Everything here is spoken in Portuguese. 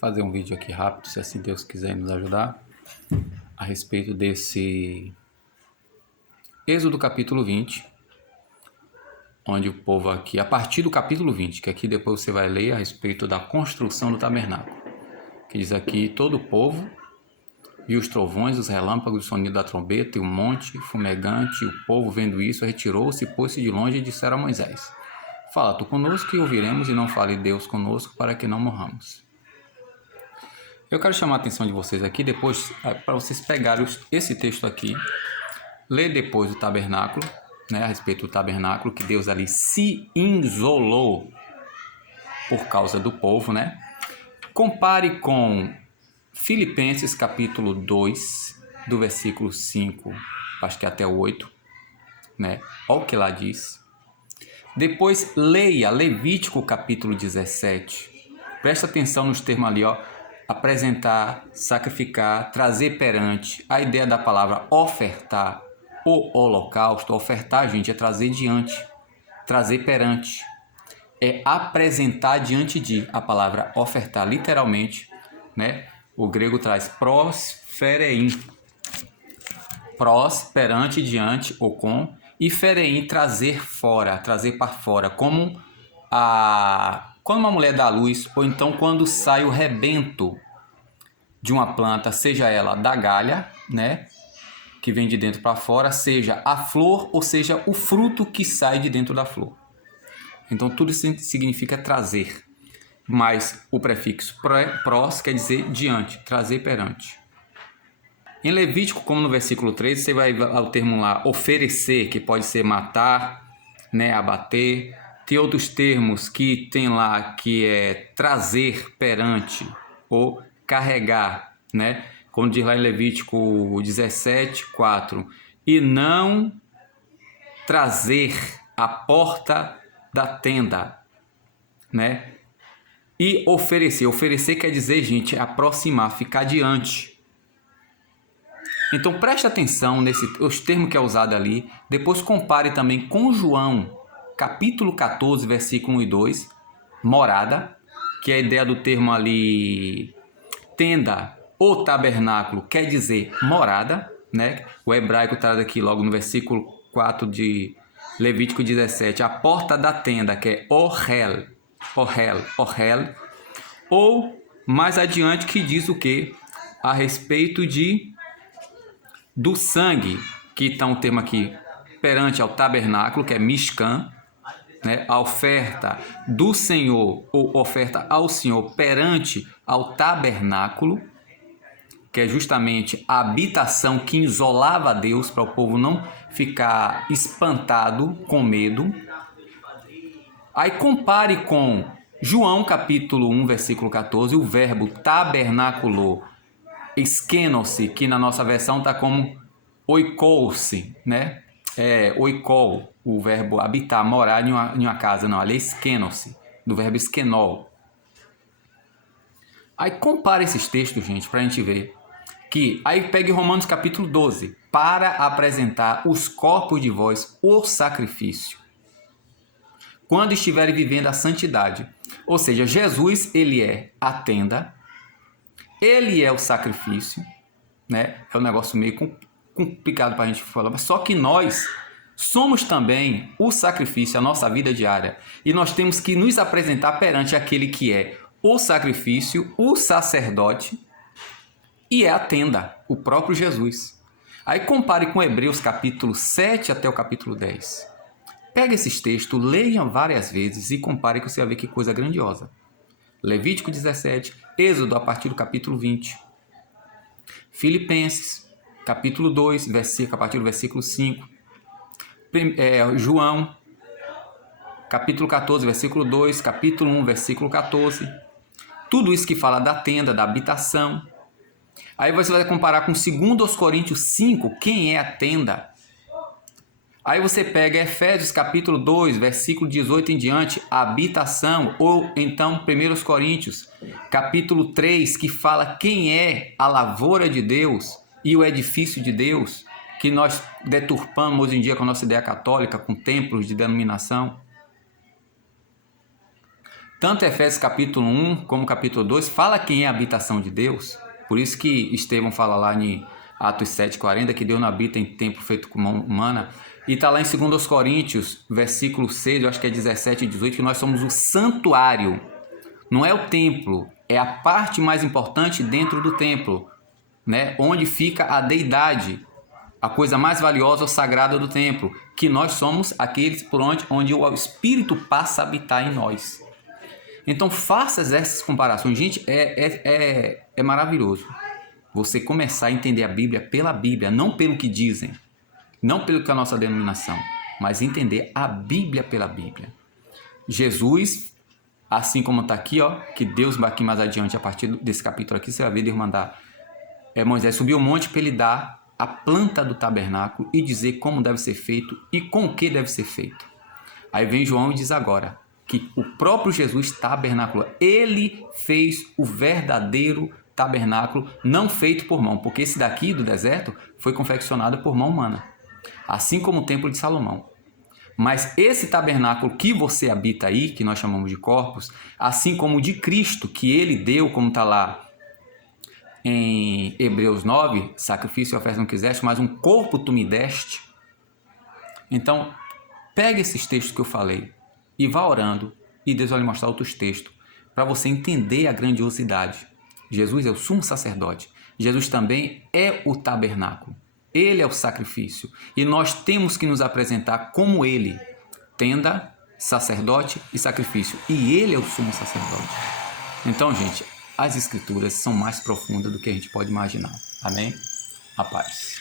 fazer um vídeo aqui rápido, se assim Deus quiser nos ajudar, a respeito desse Êxodo capítulo 20, onde o povo aqui, a partir do capítulo 20, que aqui depois você vai ler a respeito da construção do tabernáculo, que diz aqui: todo o povo viu os trovões, os relâmpagos, o sonido da trombeta e o monte fumegante, e o povo, vendo isso, retirou-se e pôs-se de longe e disseram a Moisés: fala tu conosco e ouviremos, e não fale Deus conosco, para que não morramos. Eu quero chamar a atenção de vocês aqui depois, para vocês pegarem esse texto aqui, ler depois o tabernáculo, né, a respeito do tabernáculo, que Deus ali se isolou por causa do povo, né? Compare com Filipenses capítulo 2, do versículo 5, acho que até o 8, né? Olha o que lá diz. Depois leia Levítico capítulo 17. Presta atenção nos termos ali, ó. Apresentar, sacrificar, trazer perante. A ideia da palavra ofertar, o holocausto, ofertar, gente, é trazer diante, trazer perante. É apresentar diante de. A palavra ofertar, literalmente, né? O grego traz prosferein. Pros, perante, diante ou com. E ferein, trazer fora, trazer para fora. Como quando uma mulher dá à luz, ou então quando sai o rebento de uma planta, seja ela da galha, né, que vem de dentro para fora, seja a flor, ou seja o fruto que sai de dentro da flor. Então tudo isso significa trazer. Mas o prefixo pros quer dizer diante, trazer perante. Em Levítico, como no versículo 13, você vai ver o termo lá, oferecer, que pode ser matar, né, abater. Tem outros termos que tem lá, que é trazer perante ou carregar, né? Como diz lá em Levítico 17, 4. E não trazer a porta da tenda, né? E oferecer. Oferecer quer dizer, gente, aproximar, ficar diante. Então preste atenção os termos que é usado ali. Depois compare também com João, capítulo 14, versículo 1 e 2, morada, que é a ideia do termo ali, tenda ou tabernáculo, quer dizer morada, né? O hebraico traz aqui logo no versículo 4 de Levítico 17, a porta da tenda, que é ohel, ou mais adiante que diz o que? A respeito do sangue, que está um termo aqui, perante ao tabernáculo, que é Mishkan, né? A oferta do Senhor, ou oferta ao Senhor perante ao tabernáculo, que é justamente a habitação que isolava Deus, para o povo não ficar espantado, com medo. Aí compare com João capítulo 1, versículo 14, o verbo tabernáculo, esquenos-se, que na nossa versão está como oikou-se, né? Oikol, o verbo habitar, morar em uma casa, não, ali é esquenos-se, do verbo esquenol. Aí compara esses textos, gente, para a gente ver que, aí pegue Romanos capítulo 12, para apresentar os corpos de vós o sacrifício, quando estiverem vivendo a santidade. Ou seja, Jesus, ele é a tenda, ele é o sacrifício, né? É um negócio meio complicado para a gente falar, mas só que nós somos também o sacrifício, a nossa vida diária. E nós temos que nos apresentar perante aquele que é o sacrifício, o sacerdote, e é a tenda, o próprio Jesus. Aí compare com Hebreus capítulo 7 até o capítulo 10. Pega esses textos, leia várias vezes e compare, que você vai ver que coisa grandiosa. Levítico 17, Êxodo a partir do capítulo 20. Filipenses, capítulo 2, a partir do versículo 5. João, capítulo 14, versículo 2, capítulo 1, versículo 14. Tudo isso que fala da tenda, da habitação. Aí você vai comparar com 2 Coríntios 5, quem é a tenda? Aí você pega Efésios capítulo 2, versículo 18 em diante, a habitação, ou então 1 Coríntios capítulo 3, que fala quem é a lavoura de Deus e o edifício de Deus, que nós deturpamos hoje em dia com a nossa ideia católica, com templos de denominação. Tanto Efésios capítulo 1 como capítulo 2 fala quem é a habitação de Deus. Por isso que Estevão fala lá em Atos 7,40 que Deus não habita em templo feito com mão humana. E está lá em 2 Coríntios, versículo 6, eu acho que é 17 e 18, que nós somos o santuário. Não é o templo, é a parte mais importante dentro do templo, né? Onde fica a deidade, a coisa mais valiosa ou sagrada do templo, que nós somos aqueles por onde o Espírito passa a habitar em nós. Então faça essas comparações. Gente, é maravilhoso você começar a entender a Bíblia pela Bíblia, não pelo que dizem, não pelo que é a nossa denominação, mas entender a Bíblia pela Bíblia. Jesus, assim como está aqui, ó, que Deus aqui mais adiante, a partir desse capítulo aqui, você vai ver Deus mandar Moisés subir o monte para ele dar a planta do tabernáculo e dizer como deve ser feito e com o que deve ser feito. Aí vem João e diz agora que o próprio Jesus tabernáculo, ele fez o verdadeiro tabernáculo, não feito por mão, porque esse daqui do deserto foi confeccionado por mão humana, assim como o templo de Salomão. Mas esse tabernáculo que você habita aí, que nós chamamos de corpos, assim como o de Cristo, que ele deu, como está lá em Hebreus 9, sacrifício e oferta não quiseste, mas um corpo tu me deste. Então, pegue esses textos que eu falei e vá orando, e Deus vai lhe mostrar outros textos, para você entender a grandiosidade. Jesus é o sumo sacerdote. Jesus também é o tabernáculo. Ele é o sacrifício. E nós temos que nos apresentar como ele, tenda, sacerdote e sacrifício. E ele é o sumo sacerdote. Então, gente, as escrituras são mais profundas do que a gente pode imaginar. Amém? A paz.